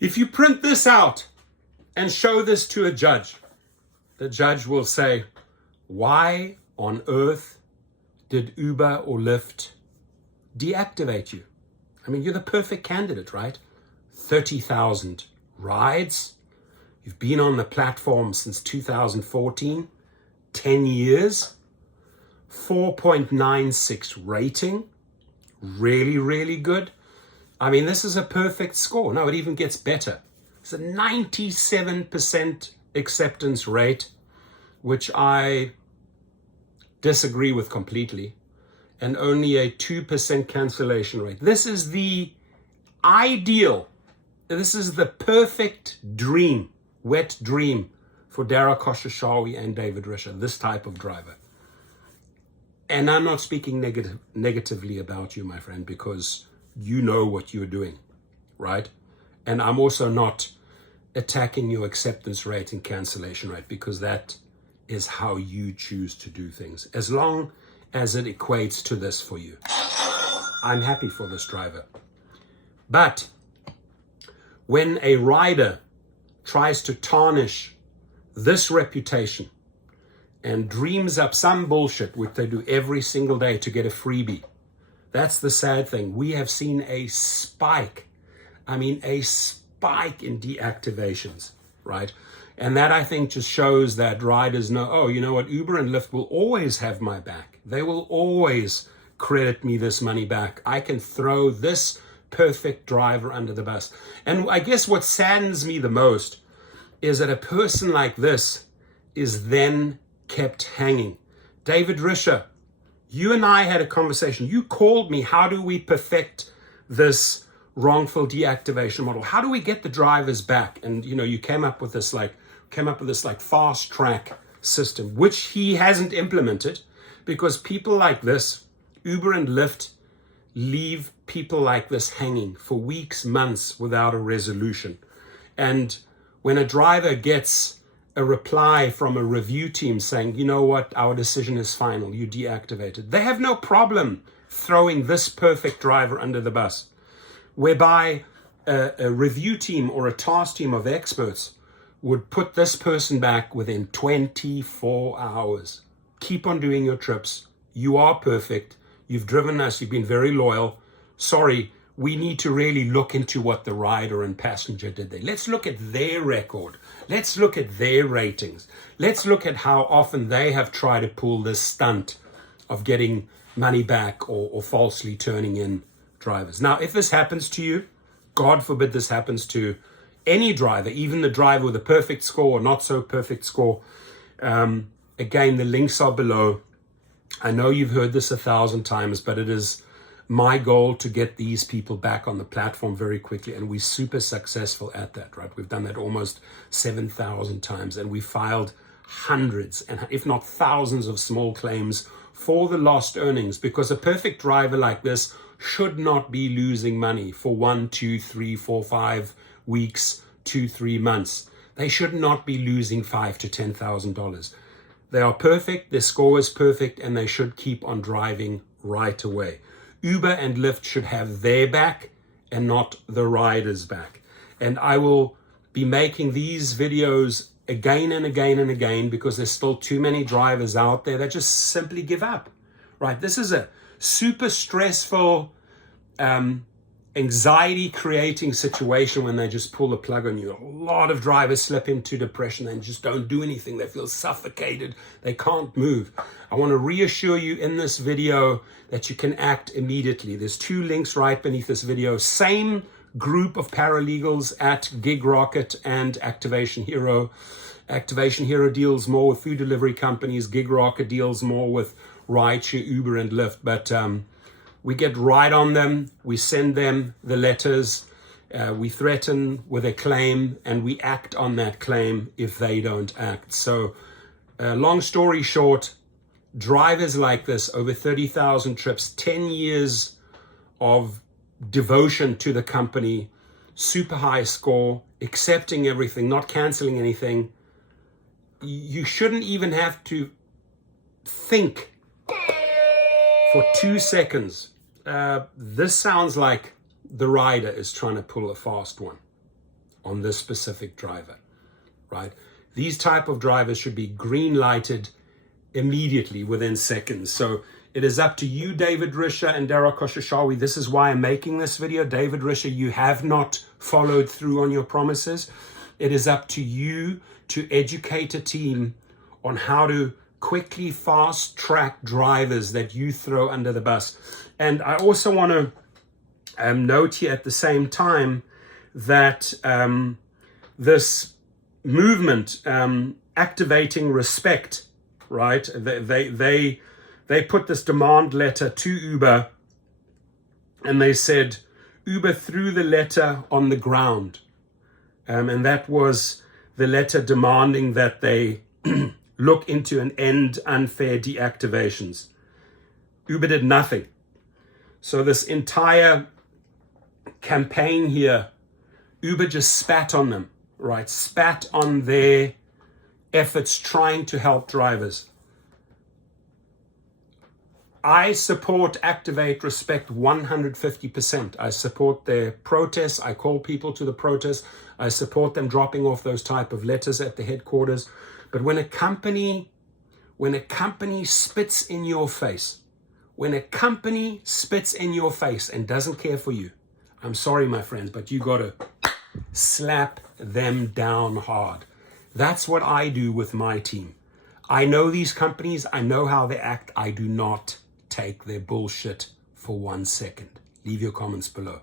If you print this out and show this to a judge, the judge will say, why on earth did Uber or Lyft deactivate you? I mean, you're the perfect candidate, right? 30,000 rides. You've been on the platform since 2014, 10 years, 4.96 rating. Really, really good. I mean, this is a perfect score. No, it even gets better. It's a 97% acceptance rate, which I disagree with completely, and only a 2% cancellation rate. This is the ideal, this is the perfect dream, wet dream for Dara Khosrowshahi and David Risher, this type of driver. And I'm not speaking negatively about you, my friend, because you know what you're doing, right? And I'm also not attacking your acceptance rate and cancellation rate, because that is how you choose to do things. As long as it equates to this for you, I'm happy for this driver. But when a rider tries to tarnish this reputation and dreams up some bullshit, which they do every single day to get a freebie, that's the sad thing. We have seen a spike. I mean, a spike in deactivations, right? And that, I think, just shows that riders know, oh, you know what, Uber and Lyft will always have my back. They will always credit me this money back. I can throw this perfect driver under the bus. And I guess what saddens me the most is that a person like this is then kept hanging. David Risher, you and I had a conversation. You called me, how do we perfect this wrongful deactivation model? How do we get the drivers back? And you came up with this fast track system, which he hasn't implemented, because people like this, Uber and Lyft, leave people like this hanging for weeks, months without a resolution. And when a driver gets a reply from a review team saying, you know what, our decision is final, you deactivated, they have no problem throwing this perfect driver under the bus, whereby a review team or a task team of experts would put this person back within 24 hours. Keep on doing your trips. You are perfect. You've driven us. You've been very loyal. Sorry, we need to really look into what the rider and passenger did there. Let's look at their record. Let's look at their ratings. Let's look at how often they have tried to pull this stunt of getting money back or falsely turning in drivers. Now, if this happens to you, God forbid this happens to any driver, even the driver with a perfect score or not so perfect score, again, the links are below. I know you've heard this 1,000 times, but it is my goal to get these people back on the platform very quickly, and we're super successful at that, right? We've done that almost 7,000 times, and we filed hundreds, and if not thousands, of small claims for the lost earnings, because a perfect driver like this should not be losing money for 1, 2, 3, 4, 5 weeks, 2, 3 months. They should not be losing $5,000 to $10,000. They are perfect, their score is perfect, and they should keep on driving right away. Uber and Lyft should have their back and not the rider's back. And I will be making these videos again and again and again, because there's still too many drivers out there that just simply give up, right? This is a super stressful, anxiety-creating situation when they just pull the plug on you. A lot of drivers slip into depression and just don't do anything. They feel suffocated. They can't move. I want to reassure you in this video that you can act immediately. There's 2 links right beneath this video. Same group of paralegals at Gig Rocket and Activation Hero. Activation Hero deals more with food delivery companies. Gig Rocket deals more with Rideshare, Uber, and Lyft. But we get right on them. We send them the letters. We threaten with a claim, and we act on that claim if they don't act. So long story short, drivers like this, over 30,000 trips, 10 years of devotion to the company, super high score, accepting everything, not canceling anything. You shouldn't even have to think for 2 seconds. This sounds like the rider is trying to pull a fast one. on this specific driver, right? These type of drivers should be green lighted immediately within seconds. So it is up to you, David Risher and Dara Koshashawi. This is why I'm making this video. David Risher, you have not followed through on your promises. It is up to you to educate a team on how to quickly fast track drivers that you throw under the bus. And I also want to note here at the same time that this movement, activating respect, right? They put this demand letter to Uber, and they said Uber threw the letter on the ground, and that was the letter demanding that they look into and end unfair deactivations. Uber did nothing. So this entire campaign here, Uber just spat on them, right? Spat on their efforts trying to help drivers. I support Activate Respect 150%. I support their protests. I call people to the protests. I support them dropping off those type of letters at the headquarters. But when a company spits in your face, when a company spits in your face and doesn't care for you, I'm sorry, my friends, but you got to slap them down hard. That's what I do with my team. I know these companies. I know how they act. I do not take their bullshit for 1 second. Leave your comments below.